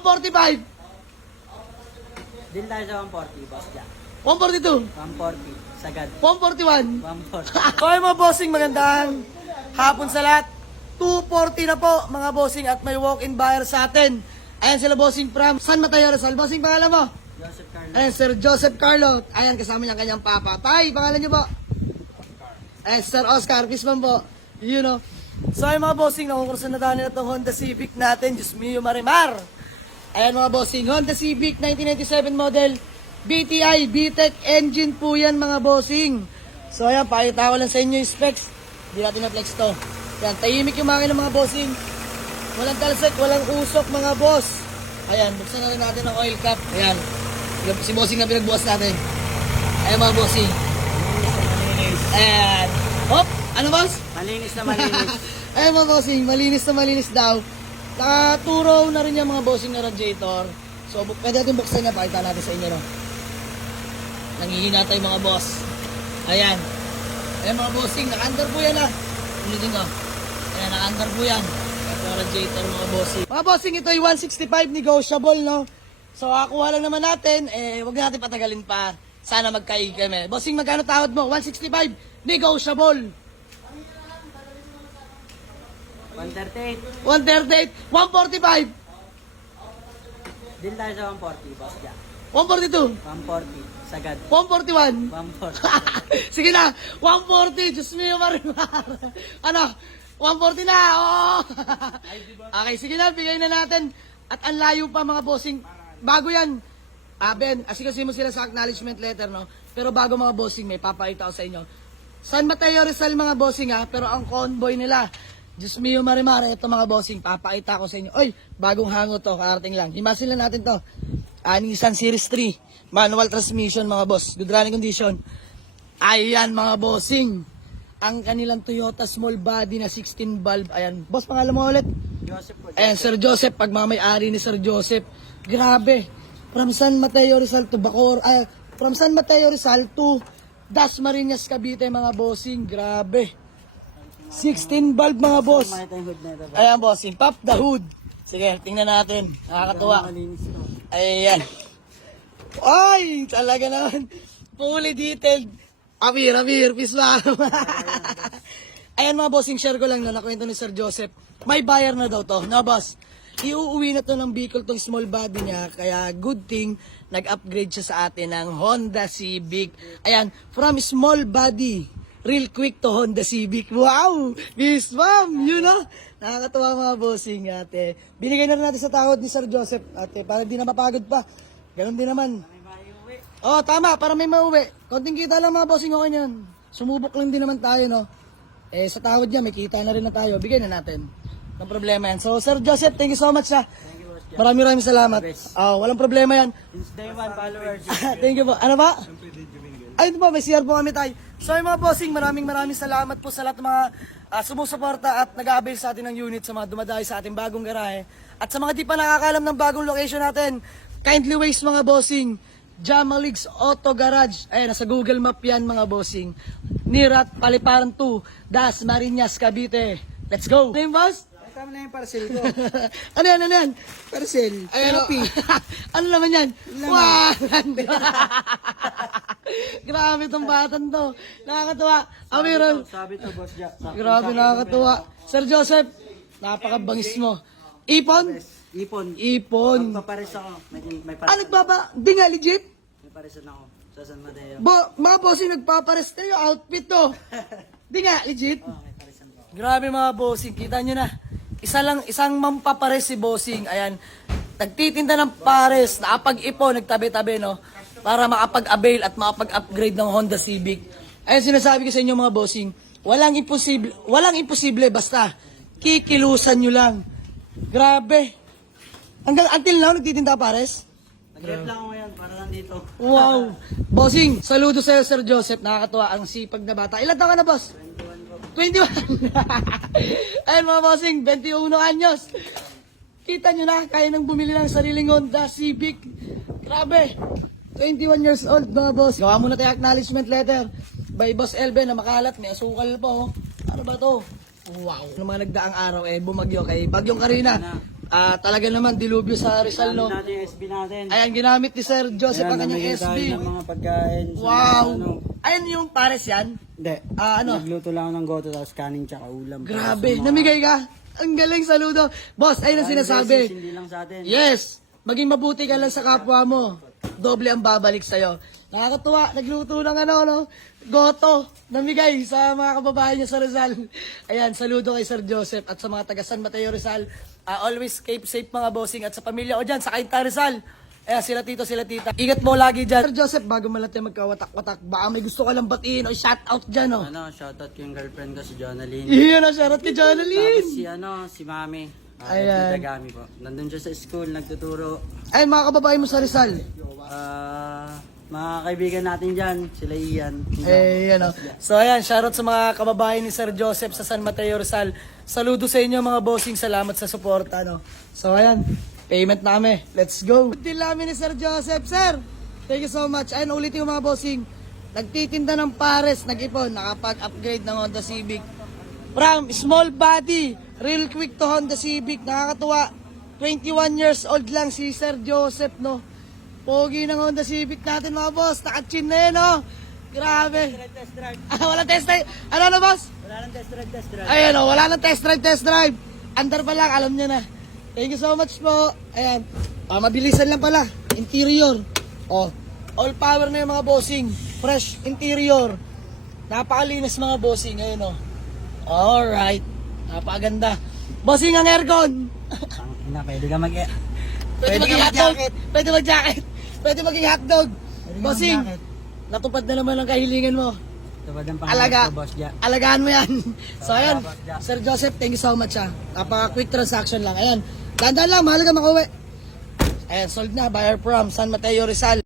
145. Din tayo sa 140, boss Jack. 142. 140, sagad. 141. 140. Okay mga bossing, magandang hapon sa lahat. 240 na po mga bossing at may walk-in buyer sa atin. Ayan sila bossing from San Mateo Rizal. Bossing, pangalan mo? Joseph Carlos. Ayan, Sir Joseph Carlo. Ayan, kasama niya kanyang papa. Tay, pangalan niyo po? Ayan, Sir Oscar. Pisman po. You know. So ay mga bossing, nakukursan na tayo na itong Honda Civic natin. Diyos mio marimar. Ayan mga bossing, Honda Civic 1997 model. BTI, BTEC engine po yan mga bossing. So ayan, pakita ko lang sa inyo yung specs. Hindi natin na-flex to. Ayan, tahimik yung makina mga bossing. Walang talsik, walang usok mga boss. Ayan, buksan na rin natin ang oil cap. Ayan, si bossing na pinagbukas natin. Ayan mga bossing. Ayan. Hop, ano boss? Malinis na malinis. Ayan mga bossing, malinis na malinis daw. Nakaturo na rin yung mga bossing na radiator. So, pwede natin buksan niya, pakita natin sa inyo, no? Nangihina tayo mga boss. Ayan. Ayan mga bossing, naka-under po yan ah. Ulitin ko. Ayan, naka-under po yan. Ito radiator mga bossing. Mga bossing, ito ay 165 negotiable, no? So, kuha lang naman natin, wag na natin patagalin pa. Sana magkaig kami. Bossing, magkano tawad mo? 165 negotiable. 138. 138, 145, Din tayo sa 140, boss Jack. 142, 140, sagad. 141. 140. Sige na, 140. Diyos mio, marimar. Ano? 140 na, oo. Okay, sige na, bigay na natin. At ang layo pa mga bossing. Bago yan. Ben, asikasin mo sila sa acknowledgement letter, no? Pero bago mga bossing, may papakita ko sa inyo. San Mateo Rizal mga bossing ha, pero ang convoy nila. Diyos mio, marimar. Ito mga bossing, papakita ko sa inyo. Oy, bagong hango to, karating lang. Himasin lang natin to. Nissan Series 3. Manual transmission mga boss. Good running condition. Ayan mga bossing. Ang kanilang Toyota small body na 16 valve. Ayan. Boss, pangalan mo ulit? Joseph po. Ayan, Sir Joseph. Pagmamay-ari ni Sir Joseph. Grabe. From San Mateo Rizal to Bacoor. From San Mateo Rizal to Dasmariñas, Cavite mga bossing. Grabe. 16 valve mga boss. Makita yung hood na ito. Ayan bossing. Pop the hood. Sige, tingnan natin. Nakakatuwa. Malinis to. Ayan. Ay, talaga naman. Fully detailed. Amir, pisma. Ayan mga bossing, share ko lang na nakwento ni Sir Joseph. May buyer na daw to. No, boss? Iuuwi na to ng Bicol tong small body niya. Kaya good thing, nag-upgrade siya sa atin ng Honda Civic. Ayan, from small body, real quick to Honda Civic. Wow! Miss ma'am, you know? Nakakatuwa mga bossing ate. Binigay na rin natin sa tawad ni Sir Joseph ate, para di na mapagod pa. Ganon din naman. Oh, tama, para may mauwi. Konting kita lang mga bossing, okay yan. Sumubok lang din naman tayo, no? Sa tawad niya, may kita na rin na tayo. Bigay na natin. No problema yan. So, Sir Joseph, thank you so much ha. Thank you, boss Jack. Maraming salamat. Walang problema yan. Since day one, followers. Thank you po. Ano ba? Ay, ito po, may CR po kami tayo. So, yung mga bossing, maraming salamat po sa lahat ng mga sumusuporta at nag-a-avail sa atin ng unit, sa mga dumadayo sa ating bagong garahe. At sa mga di pa nakakalam ng bagong location natin, kindly waste mga bossing, Jamalix Auto Garage. Ayan, nasa Google Map yan mga bossing. Nirat, Paliparan 2, Dasmariñas, Cavite. Let's go! Ano yung boss? Tama na yung parcel ko. Ano yan? Parcel. Ayan, Therapy. ano naman yan? Wow! Grabe itong batan to. Nakakatuwa. Amiron. Sabi to, boss Jack. Grabe, nakakatuwa. Sir Joseph, napakabangis mo. Ipon? Ipon. Magpapares ako. May pares. Nagbaba? Di nga, legit? May paresan ako. Sa San Mateo. Mga bossing, nagpapares kayo. Outfit to. Di nga, legit? Oh, may paresan ko. Grabe mga bossing, kita nyo na. Isang mampapares si bossing. Ayan, nagtitinda ng pares, nakapag-ipon, nagtabi-tabi, no? Para makapag-avail at makapag-upgrade ng Honda Civic. Ayan, sinasabi ko sa inyo mga bossing, walang imposible, basta kikilusan nyo lang. Grabe. Until now, nagtitinda pares? Nag-rep lang ako ngayon para nandito. Wow. Bossing, saludo sa'yo, Sir Joseph. Nakakatuwa ang sipag na bata. Ilan taon ka na, boss? 21. Ayun mga bossing, 21 anyos. Kita nyo na, kaya nang bumili ng sariling Honda Civic. Grabe. 21 years old mga boss. Gawa muna tayo acknowledgement letter by Boss Elben na makalat. May asukal pa oh. Ano ba to? Wow. Nung mga nagdaang araw bumagyo kay Bagyong Karina. Talaga naman, dilubyo sa Rizal, no? Natin yung SB natin. Ayan, ginamit ni Sir Joseph ang kanyang namigay tayo SB. ng mga pagkain. sa Wow! mga ano. Ayan yung pares yan. Hindi. Ano? Nagluto lang ako ng goto tapos kanin tsaka ulam. Grabe, Sa mga- namigay ka. Ang galing, saludo. Boss, ayun ang Maraming sinasabi. beses, Hindi lang sa atin. Yes, maging mabuti ka lang sa kapwa mo. Doble ang babalik sa'yo. Nakakatuwa, nagluto ng ano, no? Goto, namigay sa mga kababayan niya sa Rizal. Ayan, saludo kay Sir Joseph at sa mga taga San Mateo Rizal. Always keep safe mga bossing at sa pamilya ko dyan, sa Kainta Rizal. Ayan, sila tito, sila tita. Ingat mo lagi dyan. Sir Joseph, bago malate magkawatak-watak, baka may gusto ka lang batiin o shoutout dyan, no? Shoutout ko yung girlfriend ko si Jonalyn. Iyan ang shoutout kay Jonalyn. Tapos si Mami. Ayan. Tagami po. Nandun siya sa school, nagtuturo. Ay, mga kababayan mo sa Rizal. Mga kaibigan natin dyan, sila Ian. Eh, ano. So, ayan, shoutout sa mga kababayan ni Sir Joseph sa San Mateo Rizal. Saludo sa inyo mga bossing, salamat sa suporta, no. So, ayan, payment na kami. Let's go. Deal namin ni Sir Joseph, sir. Thank you so much. Ayan, ulitin yung mga bossing. Nagtitinda ng pares, nag-ipon, nakapag-upgrade ng Honda Civic. From small body, real quick to Honda Civic. Nakakatuwa. 21 years old lang si Sir Joseph, no. Pogi ng Honda Civic natin mga boss. Nakachin na yun, no? Grabe. Test drive. Walang test drive. Ano, boss? Wala nang test drive. Ayan, oh, wala nang test drive. Under pa lang, alam niya na. Thank you so much po. Ayan. Mabilisan lang pala. Interior. Oh, all power na yung mga bossing. Fresh interior. Napakalinis mga bossing. Ayun, oh. Alright. Napakaganda. Bossing ang aircon. Tangina, pwede ka mag- Pwede maging hotdog. Pwede mag-jacket. Pwede maging hotdog. Bossing, mag-jacket. natupad na naman ang kahilingan mo. Tupad ang pangalan ko, Boss Ja. Alagaan mo yan. So, ayan. Boss Ja. Sir Joseph, thank you so much, ha. Napaka-quick transaction lang. Ayan. Dahan-dahan lang, mahal ka makauwi. Ayan, sold na. Buyer from San Mateo Rizal.